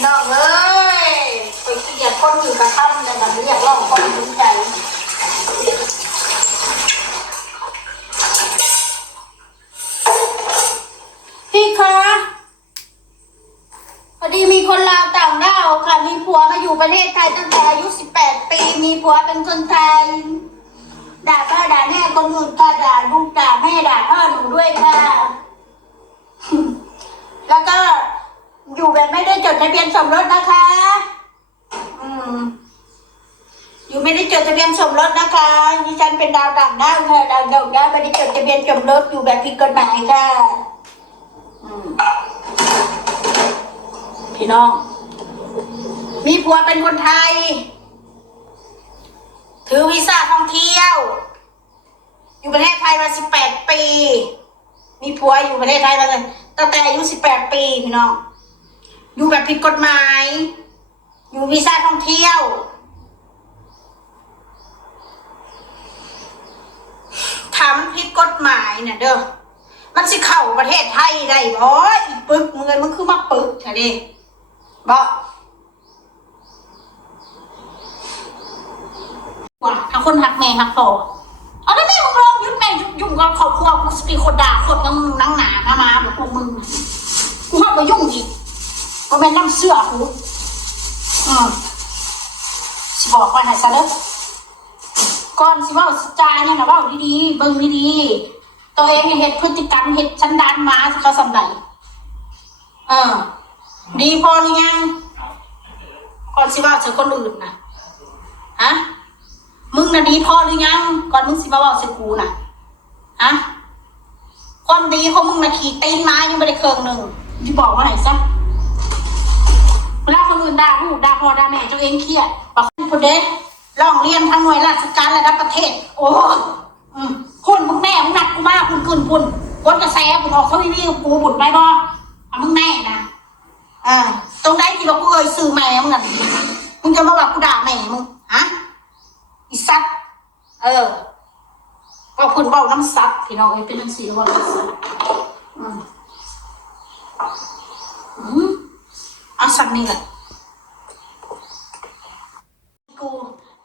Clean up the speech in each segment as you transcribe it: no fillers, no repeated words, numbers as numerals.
พี่น้องเอ้ยไปเกลียดคนอื่นกระทำเลยมันเรียกร้องความสนใจพี่คะพอดีมีคนลาวต่างด้าวค่ะมีผัวมาอยู่ประเทศไทยตั้งแต่อายุ18 ปีมีผัวเป็นคนไทยด่าพ่อด่าแม่คนอื่นก็ด่าลูกด่าแม่ด่าพ่อหนูด้วยค่ะแล้วก็อยู่แบบไม่ได้จดทะเบียนสมรสนะคะอยู่ไม่ได้จดทะเบียนสมรสนะคะดิฉันเป็นดาวต่างดาวค่ะดาวต่างดาวไม่ได้จดทะเบียนสมรสอยู่แบบผิดกฎหมายค่ะพี่น้องมีผัวเป็นคนไทยถือวีซ่าท่องเที่ยวอยู่ประเทศไทยมา18 ปีมีผัวอยู่ประเทศไทยมาตั้งแต่อายุ18 ปีพี่น้องอยู่แบบผิดกฎหมายอยู่วีซ่าท่องเที่ยวทำผิดกฎหมายเนี่ยเด้อมันสิเข้าประเทศไทยได้บ่อีปึกมึงคือมาปึกใช่ดิบ่ว่าถ้าคนหักแม่หักพ่อเอาได้แม่มึงลองยุดแม่ยุ่งกับครอบครัวกูสปีคนด่าคนนั่งหนามาแบบพวกมึงกูเข้าไปยุ่งอีกก็เป็นน้ำเสื้อกูสิบอกว่าไหนซะเด้อก่อนสิว่าจาเนี่ยนะว่าดีๆเบิ่งดีๆตัวเองเห็ดพฤติกรรมเห็ดชั้นดานมาเขาสำไหนดีพอหรือยังก่อนสิว่าเจอคนอื่นนะฮะมึงน่ะดีพอหรือยังก่อนมึงสิมาว่าเจอกูน่ะฮะความดีของมึงน่ะขี่ตีนมายังไม่ได้เครื่องหนึ่งที่บอกว่าไหนซะเวลาคนอื่นด่าลูกด่าพ่อด่าแม่เจ้าเองเครียดบอกคนเด็กร้องเรียนทางหน่วยราชการระดับประเทศโอ้คุณมึงแม่มึงหนักกูมากคุณคนกระแสคุณออกเขาวิวกูบุญไปบ่มึงแน่นะตรงไหนที่เรากูเอ่ยสื่อแม่มึงน่ะมึงจะมาว่ากูด่าแม่มึงฮะอีสัตว์ก็คุณเบาน้ำซัดพี่น้องเป็นน้ำสีว่าน้ำซัดสักนี่แหละกู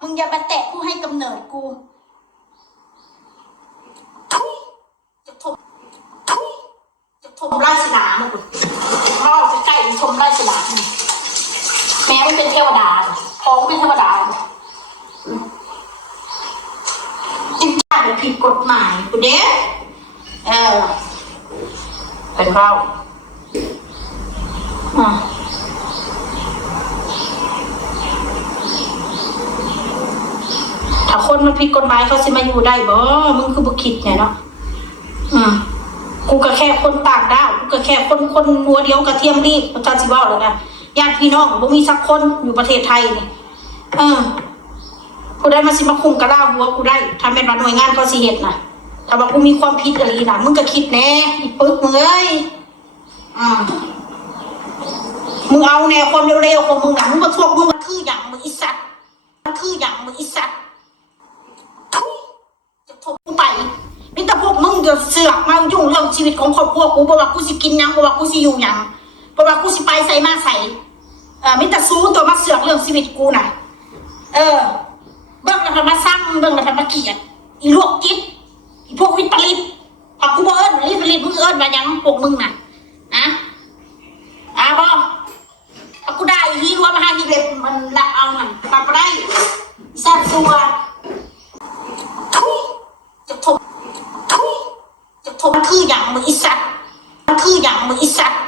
มึงอย่ามาแตะกูให้กำเนิดกูทุยจะทมไล่สนามมึงพ่อจะใกล้ทมไล่สนามแม้ไม่เป็นเทวดาท้องเป็นเทวดาจริงจังผิดกฎหมายกูเด้เป็นเราถ้าคนมันผิดกฎหมายเขาสิมาอยู่ได้บ่มึงคือบุคิดไงเนาะกูก็แค่คนต่างดาวกูก็แค่คนนัวเดียวกระเทียมรีบประจานสิว่าแล้วนะญาติพี่น้องบ่มีสักคนอยู่ประเทศไทยนี่กูได้มาสิมาคุมกระด้าหัวกูได้ทำเป็นหน่วยงานเขาสิเฮ็ดนะถ้าว่ากูมีความผิดอะไรนะมึงก็คิดแน่อีปึกมึงเอ้ยมึงเอาแนวความเร็วๆของมึงนะมึงมาทวงมึงมันคืออย่างมึงอีสัตว์มันคืออย่างมึงอีสัตว์ทุยจะทบกูไปนี่แต่พวกมึงจะเสือกมายุ่งเรื่องชีวิตของครอบครัวกูบอกว่ากูสิกินยังบอกว่ากูสิอยู่ยังบอกว่ากูสิไปใส่มาใส่มิแต่ซู้ตัวมาเสือกเรื่องชีวิตกูน่ะเบิ่งแล้วทำมาสร้างเบิ่งแล้วทำมาเกลียดอีลวกกิ๊บอีพวกวิปริตเอากูเอิญวิปริตมึงเอิญมายังพวกมึงน่ะบ่เอากูได้ฮีรัวมาหาฮีเล็บมันละเอาหนังปาไปได้สัตว์ตัวทุยจะทบมันคืออย่างมึงอีสัตว์มันคืออย่างมึงอีสัตว์